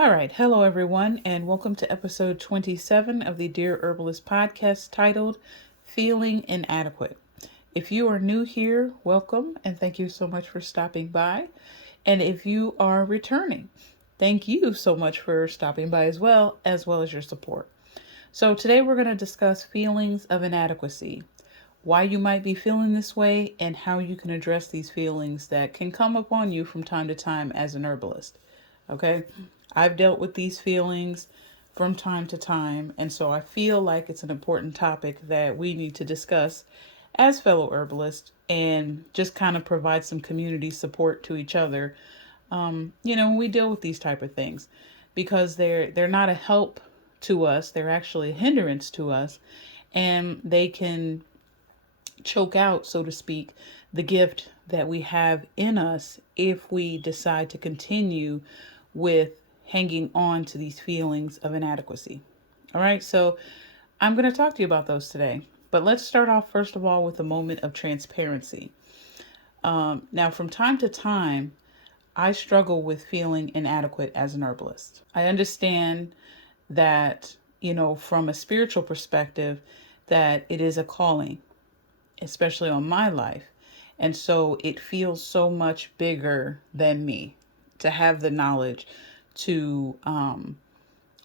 All right. Hello, everyone, and welcome to episode 27 of the Dear Herbalist podcast titled Feeling Inadequate. If you are new here, welcome, and thank you so much for stopping by. And if you are returning, thank you so much for stopping by as well as your support. So today we're going to discuss feelings of inadequacy, why you might be feeling this way, and how you can address these feelings that can come upon you from time to time as an herbalist. Okay? I've dealt with these feelings from time to time, and so I feel like it's an important topic that we need to discuss as fellow herbalists and just kind of provide some community support to each other. When we deal with these type of things, because they're not a help to us, they're actually a hindrance to us, and they can choke out, so to speak, the gift that we have in us if we decide to continue with hanging on to these feelings of inadequacy. All right, so I'm going to talk to you about those today. But let's start off, first of all, with a moment of transparency. Now, from time to time, I struggle with feeling inadequate as an herbalist. I understand that, from a spiritual perspective, that it is a calling, especially on my life. And so it feels so much bigger than me to have the knowledge to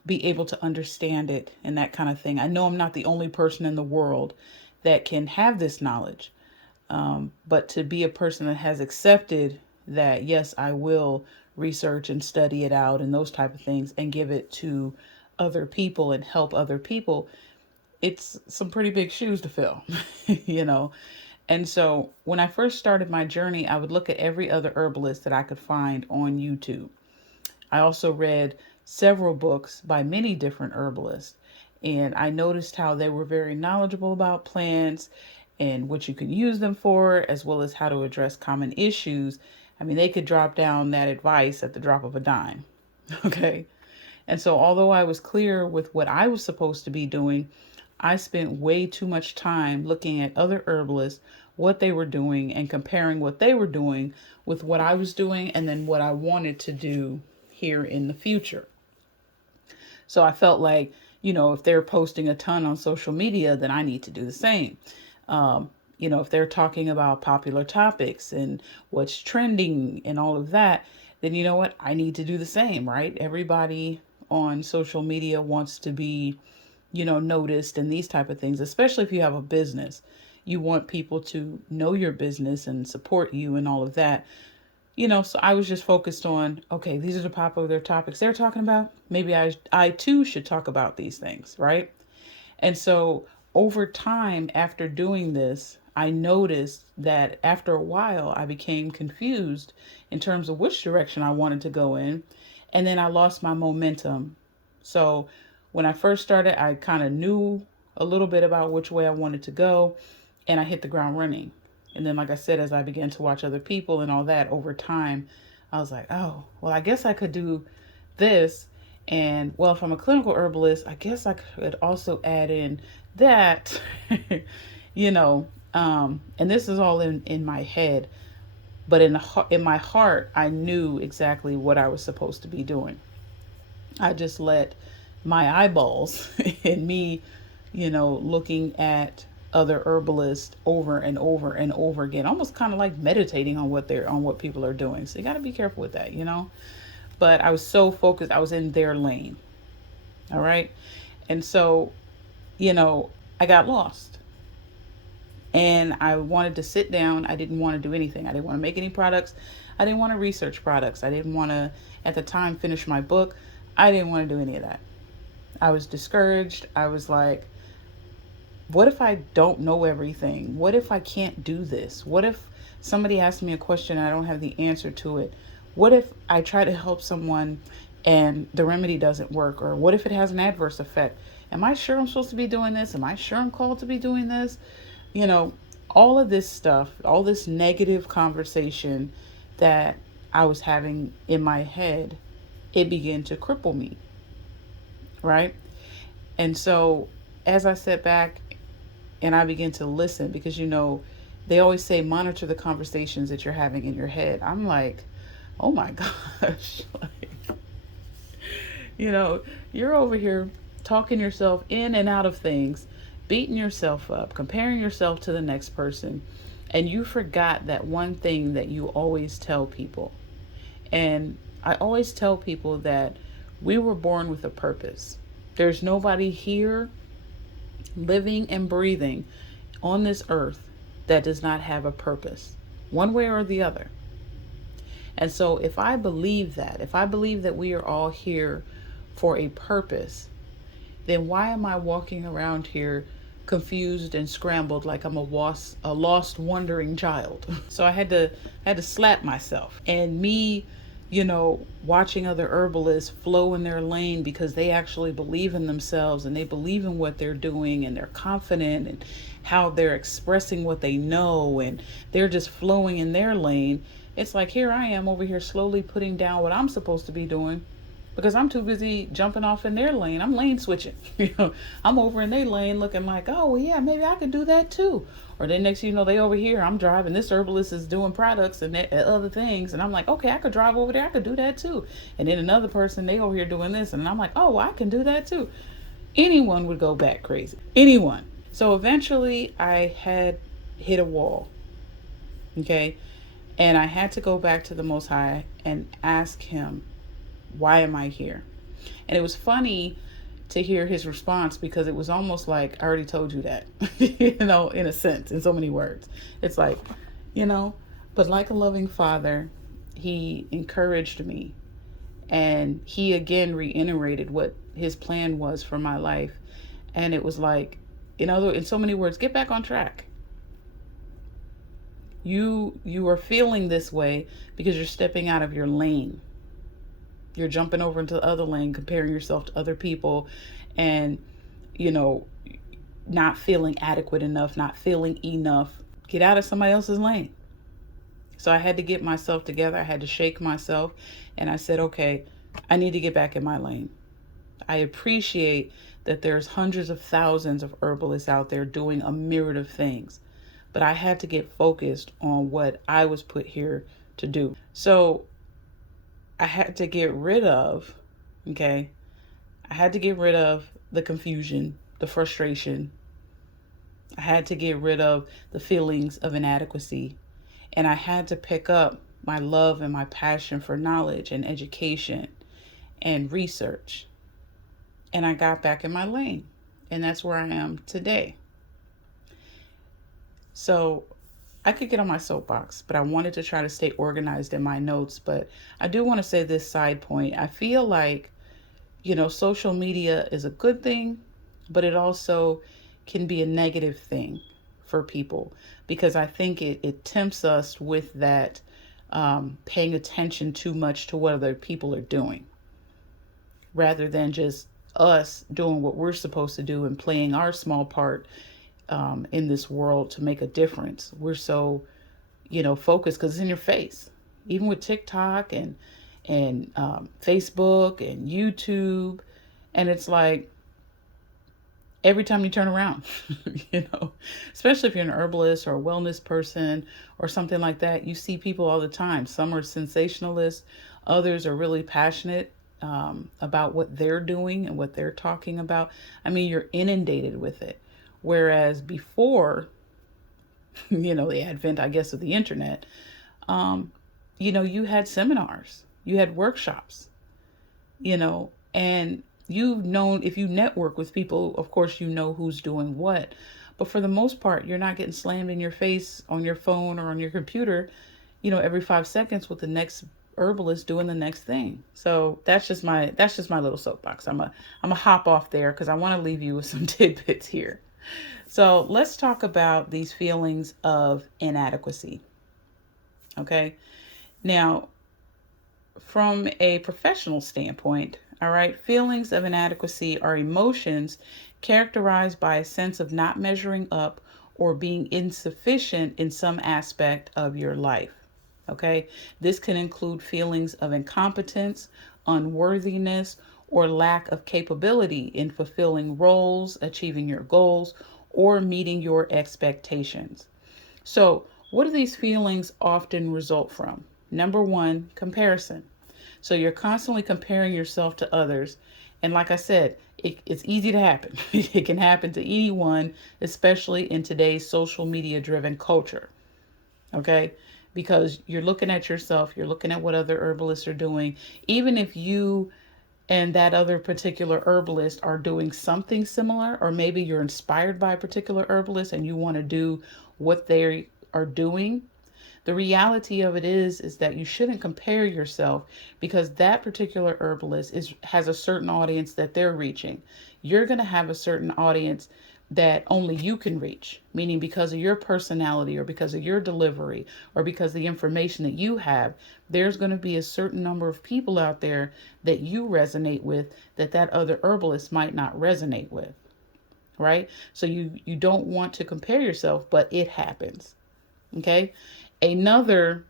be able to understand it and that kind of thing. I know I'm not the only person in the world that can have this knowledge, but to be a person that has accepted that, yes, I will research and study it out and those type of things and give it to other people and help other people, it's some pretty big shoes to fill, you know. And so when I first started my journey, I would look at every other herbalist that I could find on YouTube. I also read several books by many different herbalists, and I noticed how they were very knowledgeable about plants and what you can use them for, as well as how to address common issues. I mean, they could drop down that advice at the drop of a dime. Okay. And so, although I was clear with what I was supposed to be doing, I spent way too much time looking at other herbalists, what they were doing, and comparing what they were doing with what I was doing and then what I wanted to do here in the future. So I felt like, if they're posting a ton on social media, then I need to do the same. If they're talking about popular topics and what's trending and all of that, then you know what? I need to do the same, right? Everybody on social media wants to be, noticed and these type of things, especially if you have a business. You want people to know your business and support you and all of that. So I was just focused on, okay, these are the popular topics they're talking about. Maybe I too should talk about these things, right? And so over time, after doing this, I noticed that after a while, I became confused in terms of which direction I wanted to go in. And then I lost my momentum. So when I first started, I kind of knew a little bit about which way I wanted to go, and I hit the ground running. And then, like I said, as I began to watch other people and all that over time, I was like, oh, well, I guess I could do this. And well, if I'm a clinical herbalist, I guess I could also add in that, you know, and this is all in my head, but in my heart, I knew exactly what I was supposed to be doing. I just let my eyeballs and me, looking at other herbalists over and over and over again, almost kind of like meditating on what people are doing. So you got to be careful with that. But I was so focused, I was in their lane. All right. And so, I got lost and I wanted to sit down. I didn't want to do anything. I didn't want to make any products. I didn't want to research products. I didn't want to, at the time, finish my book. I didn't want to do any of that. I was discouraged. I was like, what if I don't know everything? What if I can't do this? What if somebody asks me a question and I don't have the answer to it? What if I try to help someone and the remedy doesn't work? Or what if it has an adverse effect? Am I sure I'm supposed to be doing this? Am I sure I'm called to be doing this? You know, all of this stuff, all this negative conversation that I was having in my head, it began to cripple me, right? And so as I sat back and I began to listen, because they always say monitor the conversations that you're having in your head. I'm like, oh my gosh, like, You know, you're over here talking yourself in and out of things, beating yourself up, comparing yourself to the next person, and you forgot that one thing that you always tell people. And I always tell people that we were born with a purpose. There's nobody here living and breathing on this earth that does not have a purpose, one way or the other. And so, if I believe that we are all here for a purpose, then why am I walking around here confused and scrambled like I'm a lost wandering child? So I had to slap myself. And me, watching other herbalists flow in their lane because they actually believe in themselves and they believe in what they're doing and they're confident and how they're expressing what they know and they're just flowing in their lane. It's like here I am over here slowly putting down what I'm supposed to be doing because I'm too busy jumping off in their lane. I'm lane switching. I'm over in their lane looking like, oh, well, yeah, maybe I could do that too. Or then next, they over here, I'm driving. This herbalist is doing products and other things. And I'm like, okay, I could drive over there. I could do that too. And then another person, they over here doing this. And I'm like, oh, well, I can do that too. Anyone would go back crazy. Anyone. So eventually I had hit a wall. Okay. And I had to go back to the Most High and ask him, why am I here? And it was funny to hear his response because it was almost like, I already told you that, in a sense, in so many words. It's like, but like a loving father, he encouraged me and he again reiterated what his plan was for my life. And it was like, in so many words, get back on track. You are feeling this way because you're stepping out of your lane. You're jumping over into the other lane, comparing yourself to other people and, not feeling adequate enough, not feeling enough. Get out of somebody else's lane. So I had to get myself together. I had to shake myself. And I said, okay, I need to get back in my lane. I appreciate that there's hundreds of thousands of herbalists out there doing a myriad of things. But I had to get focused on what I was put here to do. So I had to get rid of, I had to get rid of the confusion, the frustration. I had to get rid of the feelings of inadequacy. And I had to pick up my love and my passion for knowledge and education and research. And I got back in my lane. And that's where I am today. So I could get on my soapbox, but I wanted to try to stay organized in my notes. But I do want to say this side point. I feel like, social media is a good thing, but it also can be a negative thing for people because I think it tempts us with that paying attention too much to what other people are doing rather than just us doing what we're supposed to do and playing our small part in this world to make a difference. We're so, focused because it's in your face. Even with TikTok and Facebook and YouTube, and it's like every time you turn around, especially if you're an herbalist or a wellness person or something like that, you see people all the time. Some are sensationalists, others are really passionate about what they're doing and what they're talking about. I mean, you're inundated with it. Whereas before, the advent, I guess, of the internet, you had seminars, you had workshops, and you've known, if you network with people, of course, who's doing what. But for the most part, you're not getting slammed in your face on your phone or on your computer, every 5 seconds with the next herbalist doing the next thing. So that's just my little soapbox. I'm a hop off there because I want to leave you with some tidbits here. So let's talk about these feelings of inadequacy. Okay. Now, from a professional standpoint, all right, feelings of inadequacy are emotions characterized by a sense of not measuring up or being insufficient in some aspect of your life. Okay. This can include feelings of incompetence, unworthiness, or lack of capability in fulfilling roles, achieving your goals, or meeting your expectations. So, what do these feelings often result from? Number one, comparison. So you're constantly comparing yourself to others. And like I said, it's easy to happen. It can happen to anyone, especially in today's social media driven culture. Okay? Because you're looking at yourself, you're looking at what other herbalists are doing. Even if you and that other particular herbalist are doing something similar, or maybe you're inspired by a particular herbalist and you want to do what they are doing, the reality of it is that you shouldn't compare yourself, because that particular herbalist has a certain audience that they're reaching. You're going to have a certain audience that only you can reach, meaning because of your personality or because of your delivery or because of the information that you have, there's going to be a certain number of people out there that you resonate with that other herbalist might not resonate with, right? So you don't want to compare yourself, but it happens. Okay. Another,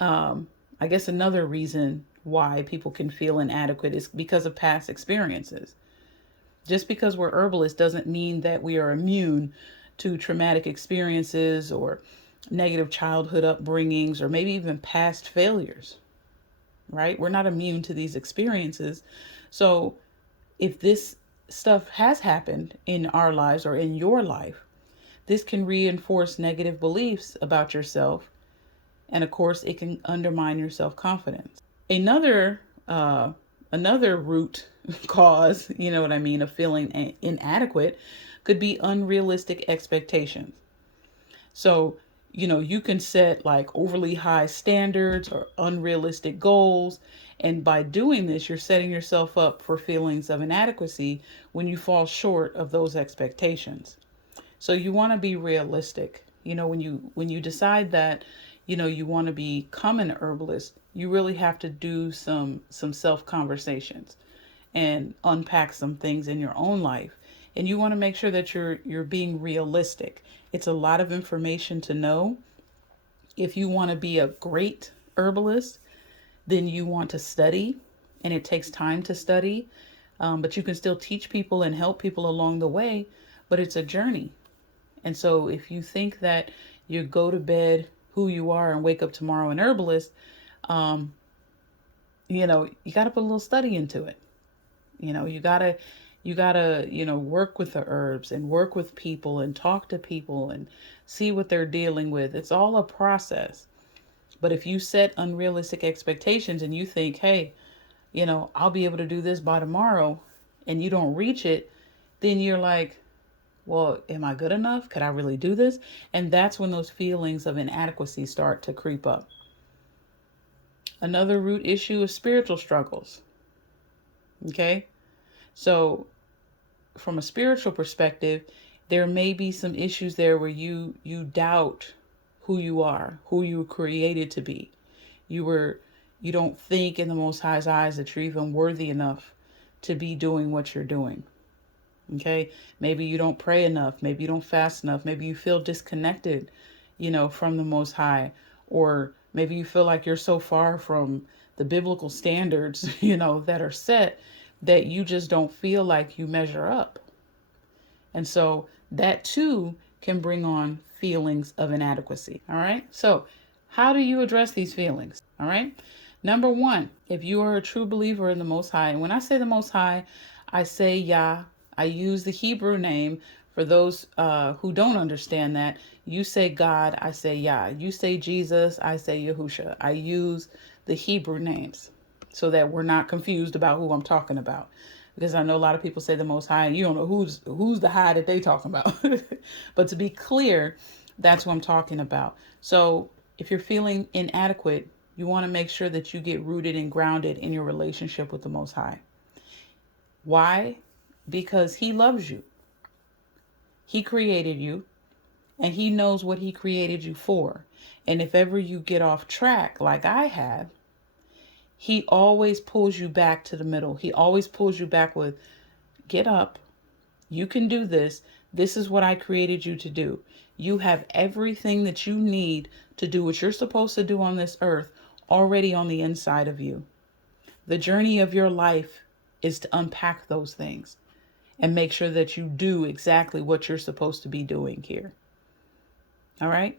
I guess, another reason why people can feel inadequate is because of past experiences. Just because we're herbalists doesn't mean that we are immune to traumatic experiences or negative childhood upbringings or maybe even past failures, right? We're not immune to these experiences. So if this stuff has happened in our lives or in your life, this can reinforce negative beliefs about yourself. And of course, it can undermine your self-confidence. Another another root cause, you know what I mean, of feeling inadequate could be unrealistic expectations. So, you can set like overly high standards or unrealistic goals. And by doing this, you're setting yourself up for feelings of inadequacy when you fall short of those expectations. So you want to be realistic. When you decide that, you want to become an herbalist, you really have to do some self conversations and unpack some things in your own life. And you want to make sure that you're being realistic. It's a lot of information to know. If you want to be a great herbalist, then you want to study, and it takes time to study. But you can still teach people and help people along the way. But it's a journey. And so if you think that you go to bed who you are and wake up tomorrow an herbalist, um, you got to put a little study into it. You got to work with the herbs and work with people and talk to people and see what they're dealing with. It's all a process. But if you set unrealistic expectations and you think, hey, I'll be able to do this by tomorrow, and you don't reach it, then you're like, well, am I good enough? Could I really do this? And that's when those feelings of inadequacy start to creep up. Another root issue is spiritual struggles. Okay. So from a spiritual perspective, there may be some issues there where you doubt who you are, who you were created to be. You don't think in the Most High's eyes that you're even worthy enough to be doing what you're doing. Okay. Maybe you don't pray enough. Maybe you don't fast enough. Maybe you feel disconnected, from the Most High. Or maybe you feel like you're so far from the biblical standards, that are set, that you just don't feel like you measure up. And so that too can bring on feelings of inadequacy. All right. So how do you address these feelings? All right. Number one, if you are a true believer in the Most High, and when I say the Most High, I say Yah. I use the Hebrew name for those who don't understand that. You say God, I say Yah. You say Jesus, I say Yahusha. I use the Hebrew names so that we're not confused about who I'm talking about. Because I know a lot of people say the Most High, and you don't know who's the high that they talking about. But to be clear, that's what I'm talking about. So if you're feeling inadequate, you want to make sure that you get rooted and grounded in your relationship with the Most High. Why? Because He loves you. He created you, and He knows what He created you for. And if ever you get off track, like I have, He always pulls you back to the middle. He always pulls you back with, get up. You can do this. This is what I created you to do. You have everything that you need to do what you're supposed to do on this earth already on the inside of you. The journey of your life is to unpack those things and make sure that you do exactly what you're supposed to be doing here. All right.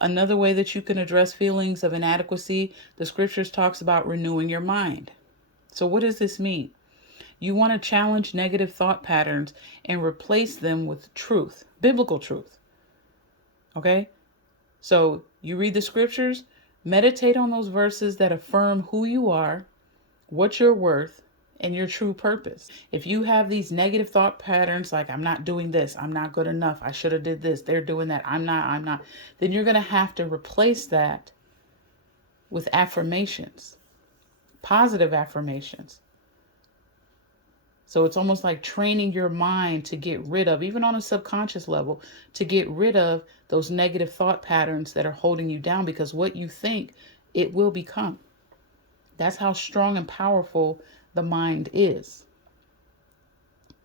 Another way that you can address feelings of inadequacy, the scriptures talks about renewing your mind. So what does this mean? You want to challenge negative thought patterns and replace them with truth, biblical truth. Okay? So you read the scriptures, meditate on those verses that affirm who you are, what you're worth, and your true purpose. If you have these negative thought patterns like I'm not doing this, I'm not good enough, I should have did this, they're doing that, I'm not, then you're going to have to replace that with affirmations, positive affirmations. So it's almost like training your mind to get rid of, even on a subconscious level, to get rid of those negative thought patterns that are holding you down, because what you think, it will become. That's how strong and powerful the mind is.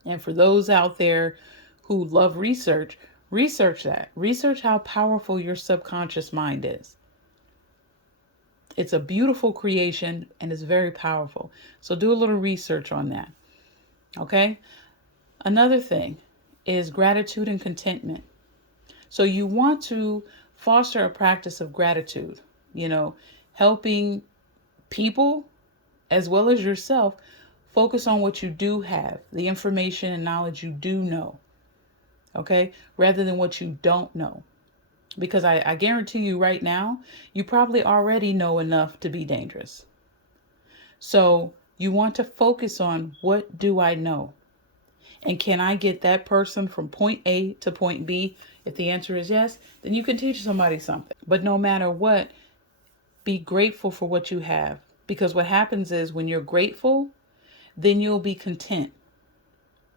And for those out there who love research, research that. Research how powerful your subconscious mind is. It's a beautiful creation and it's very powerful. So do a little research on that. Okay? Another thing is gratitude and contentment. So you want to foster a practice of gratitude, helping people as well as yourself focus on what you do have, the information and knowledge you do know, okay, rather than what you don't know. Because I guarantee you right now, you probably already know enough to be dangerous. So you want to focus on, what do I know? And can I get that person from point A to point B? If the answer is yes, then you can teach somebody something. But no matter what, be grateful for what you have. Because what happens is when you're grateful, then you'll be content.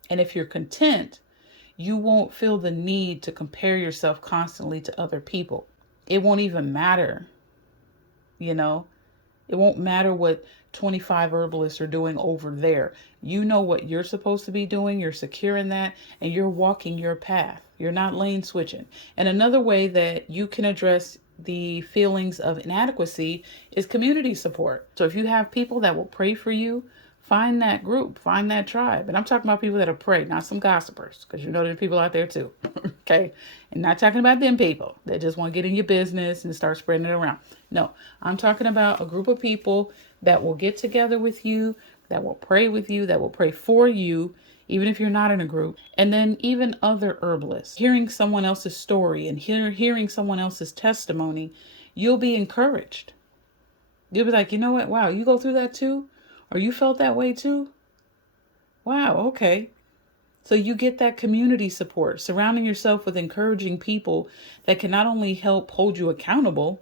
And if you're content, you won't feel the need to compare yourself constantly to other people. It won't even matter, It won't matter what 25 herbalists are doing over there. You know what you're supposed to be doing. You're secure in that, and you're walking your path. You're not lane switching. And another way that you can address the feelings of inadequacy is community support. So if you have people that will pray for you, find that group, find that tribe. And I'm talking about people that'll pray, not some gossipers, because there's people out there too. Okay? And not talking about them people that just want to get in your business and start spreading it around. No, I'm talking about a group of people that will get together with you, that will pray with you, that will pray for you, even if you're not in a group. And then even other herbalists, hearing someone else's story and hearing someone else's testimony, you'll be encouraged. You'll be like, you know what? Wow, you go through that too? Or you felt that way too? Wow, okay. So you get that community support, surrounding yourself with encouraging people that can not only help hold you accountable,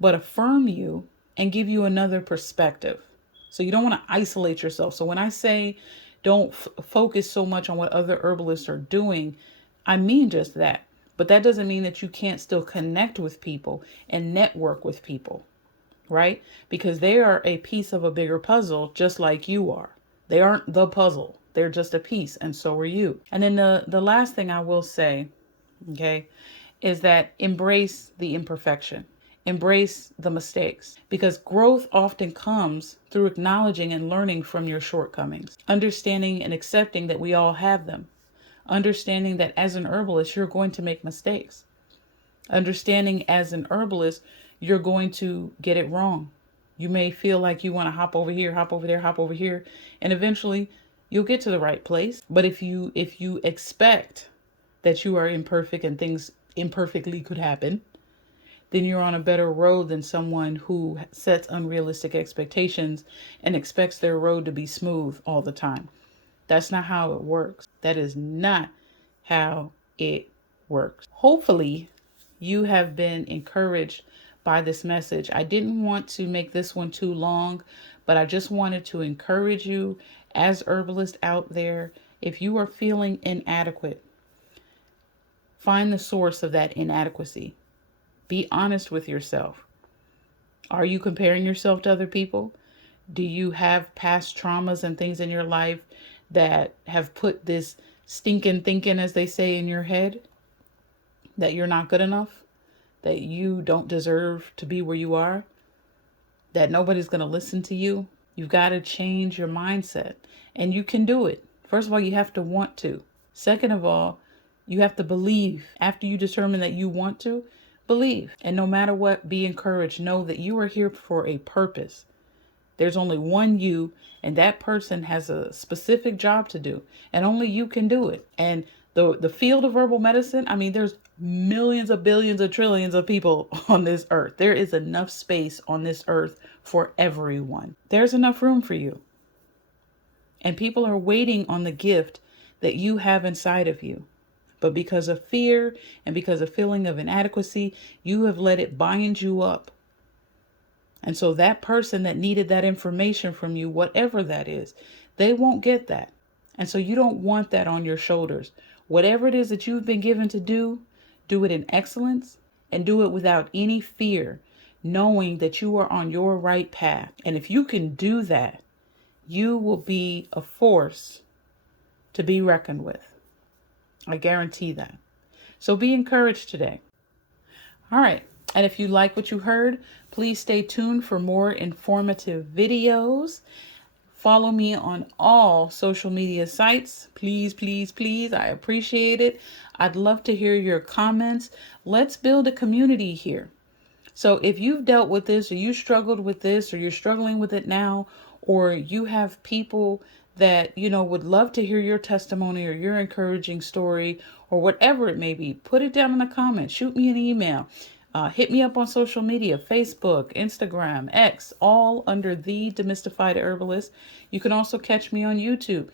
but affirm you and give you another perspective. So you don't want to isolate yourself. So when I say don't focus so much on what other herbalists are doing, I mean just that. But that doesn't mean that you can't still connect with people and network with people, right? Because they are a piece of a bigger puzzle, just like you are. They aren't the puzzle. They're just a piece, and so are you. And then the last thing I will say, okay, is that embrace the imperfection. Embrace the mistakes, because growth often comes through acknowledging and learning from your shortcomings, understanding and accepting that we all have them, understanding that as an herbalist, you're going to make mistakes, understanding as an herbalist, you're going to get it wrong. You may feel like you want to hop over here, hop over there, hop over here, and eventually you'll get to the right place. But if you expect that you are imperfect and things imperfectly could happen, then you're on a better road than someone who sets unrealistic expectations and expects their road to be smooth all the time. That's not how it works. That is not how it works. Hopefully, you have been encouraged by this message. I didn't want to make this one too long, but I just wanted to encourage you as herbalists out there. If you are feeling inadequate, find the source of that inadequacy. Be honest with yourself. Are you comparing yourself to other people? Do you have past traumas and things in your life that have put this stinking thinking, as they say, in your head? That you're not good enough? That you don't deserve to be where you are? That nobody's going to listen to you? You've got to change your mindset. And you can do it. First of all, you have to want to. Second of all, you have to believe. After you determine that you want to, Believe, and no matter what, be encouraged. Know that you are here for a purpose. There's only one you, and that person has a specific job to do, and only you can do it. And the field of herbal medicine, I mean, there's millions of billions of trillions of people on this earth. There is enough space on this earth for everyone. There's enough room for you. And people are waiting on the gift that you have inside of you. But because of fear and because of feeling of inadequacy, you have let it bind you up. And so that person that needed that information from you, whatever that is, they won't get that. And so you don't want that on your shoulders. Whatever it is that you've been given to do, do it in excellence and do it without any fear, knowing that you are on your right path. And if you can do that, you will be a force to be reckoned with. I guarantee that. So be encouraged today. All right. And if you like what you heard, please stay tuned for more informative videos. Follow me on all social media sites. Please, please, please. I appreciate it. I'd love to hear your comments. Let's build a community here. So if you've dealt with this, or you struggled with this, or you're struggling with it now, or you have people that, would love to hear your testimony or your encouraging story or whatever it may be, put it down in the comments. Shoot me an email. Hit me up on social media, Facebook, Instagram, X, all under The Demystified Herbalist. You can also catch me on YouTube.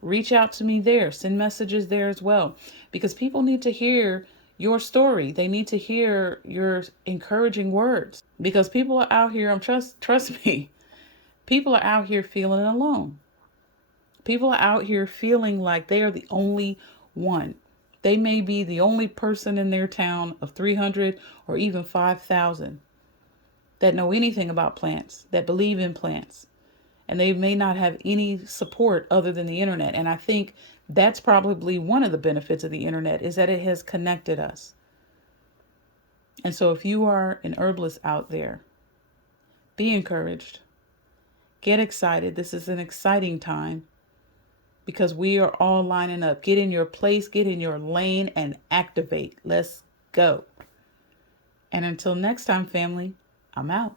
Reach out to me there. Send messages there as well. Because people need to hear your story. They need to hear your encouraging words. Because people are out here, trust me, people are out here feeling alone. People are out here feeling like they are the only one. They may be the only person in their town of 300 or even 5,000 that know anything about plants, that believe in plants. And they may not have any support other than the internet. And I think that's probably one of the benefits of the internet, is that it has connected us. And so if you are an herbalist out there, be encouraged. Get excited. This is an exciting time because we are all lining up. Get in your place, get in your lane, and activate. Let's go. And until next time, family, I'm out.